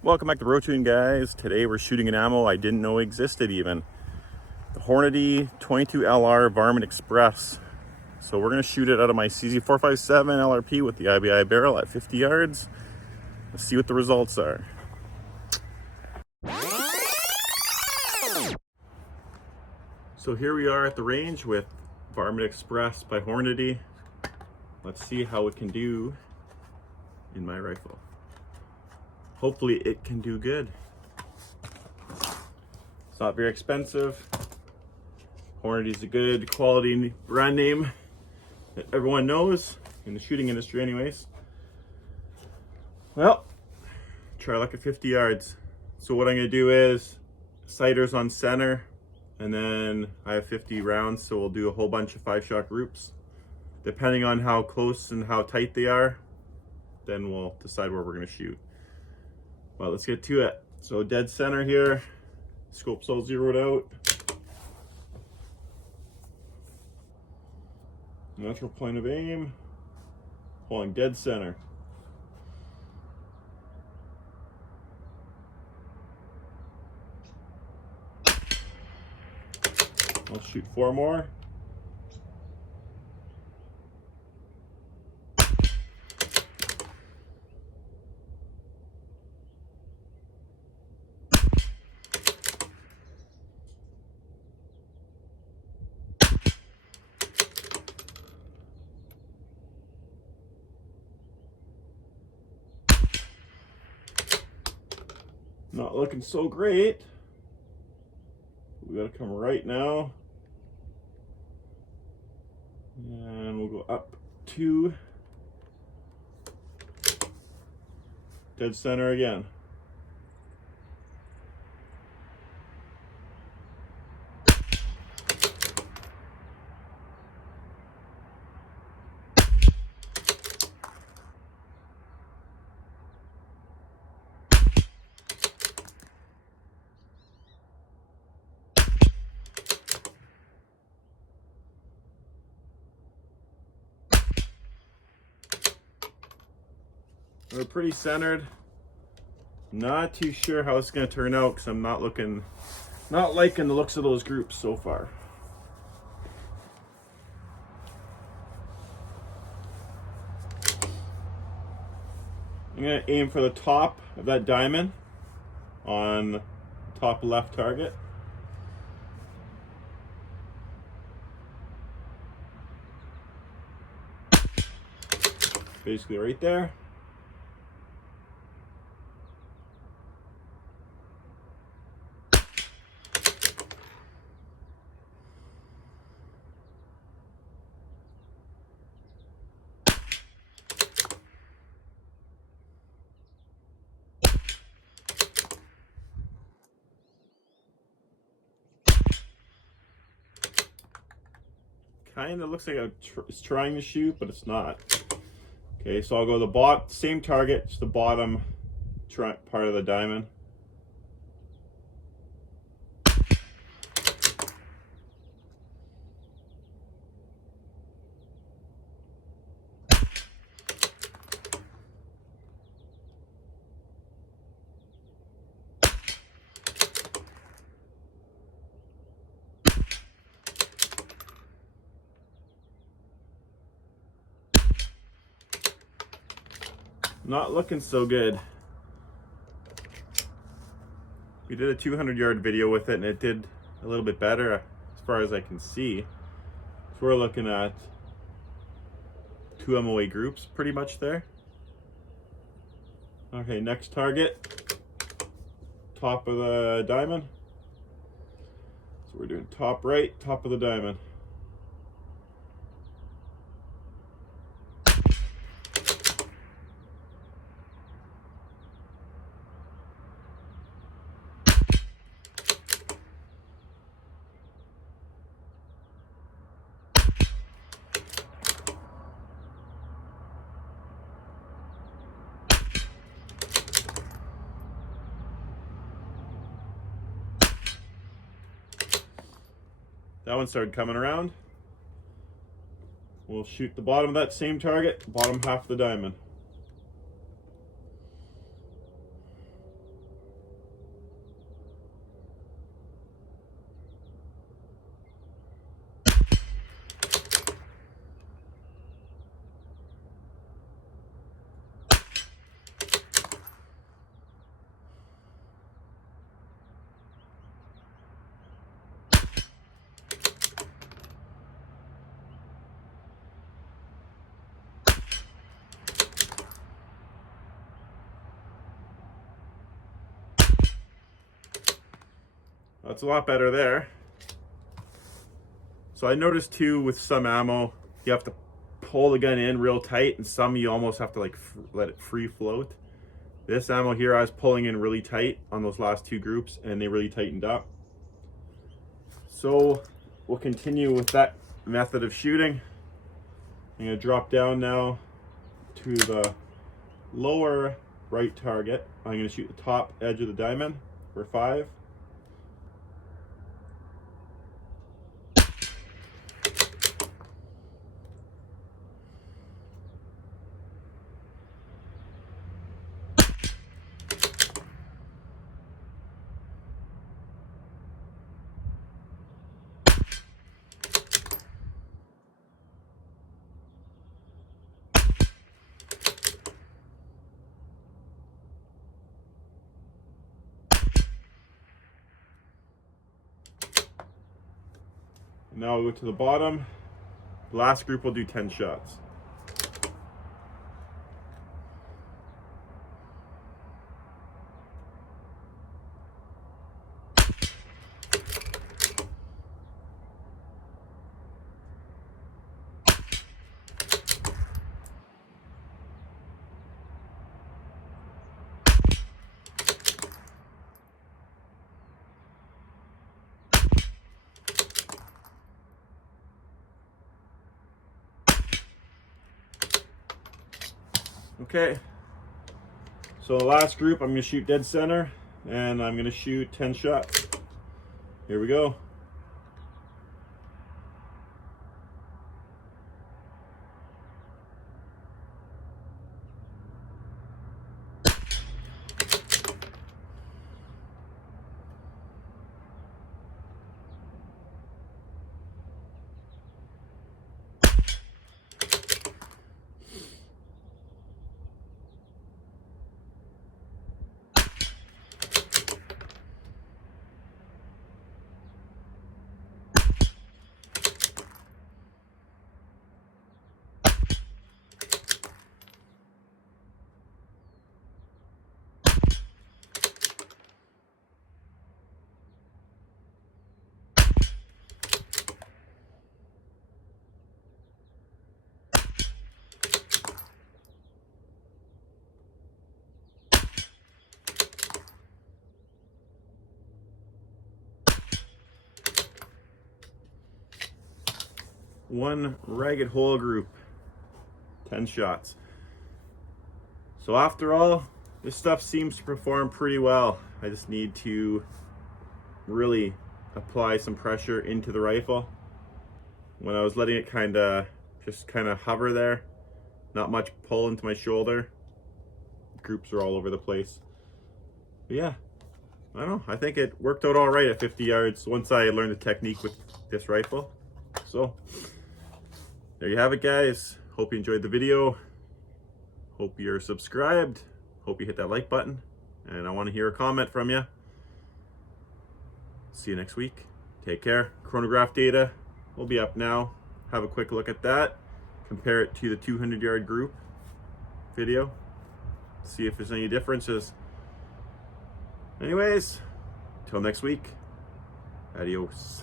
Welcome back to Brotuned, guys. Today we're shooting an ammo I didn't know existed even. The Hornady 22 LR Varmint Express. So we're going to shoot it out of my CZ457 LRP with the IBI barrel at 50 yards. Let's see what the results are. So here we are at the range with Varmint Express by Hornady. Let's see how it can do in my rifle. Hopefully it can do good. It's not very expensive. Hornady's a good quality brand name that everyone knows in the shooting industry anyways. Well, try luck at 50 yards. So what I'm gonna do is sighters on center, and then I have 50 rounds, so we'll do a whole bunch of 5-shot groups. Depending on how close and how tight they are, then we'll decide where we're gonna shoot. Well, let's get to it. So dead center here, scope's all zeroed out. Natural point of aim, pulling dead center. I'll shoot 4 more. Not looking so great. We gotta come right now. And we'll go up 2. Dead center again. We're pretty centered. Not too sure how it's going to turn out because I'm not liking the looks of those groups so far. I'm going to aim for the top of that diamond on the top left target. Basically right there. Kind of looks like it's trying to shoot, but it's not. Okay, so I'll go the same target, just the bottom part of the diamond. Not looking so good. We did a 200-yard video with it and it did a little bit better as far as I can see. So we're looking at 2 MOA groups pretty much there. Okay, next target, top of the diamond. So we're doing top right, top of the diamond. That one started coming around. We'll shoot the bottom of that same target, bottom half of the diamond. That's a lot better there. So I noticed too with some ammo, you have to pull the gun in real tight, and some you almost have to like let it free float. This ammo here, I was pulling in really tight on those last two groups, and they really tightened up. So we'll continue with that method of shooting. I'm gonna drop down now to the lower right target. I'm gonna shoot the top edge of the diamond for 5. Now we'll go to the bottom. The last group will do 10 shots. Okay, so the last group, I'm going to shoot dead center, and I'm going to shoot 10 shots. Here we go. One ragged hole group, 10 shots. So after all, this stuff seems to perform pretty well. I just need to really apply some pressure into the rifle. When I was letting it just kind of hover there, not much pull into my shoulder, groups are all over the place. But yeah, I don't know, I think it worked out all right at 50 yards once I learned the technique with this rifle. So there you have it, guys. Hope you enjoyed the video. Hope you're subscribed. Hope you hit that like button. And I want to hear a comment from you. See you next week. Take care. Chronograph data will be up now. Have a quick look at that. Compare it to the 200-yard group video. See if there's any differences. Anyways, till next week. Adios.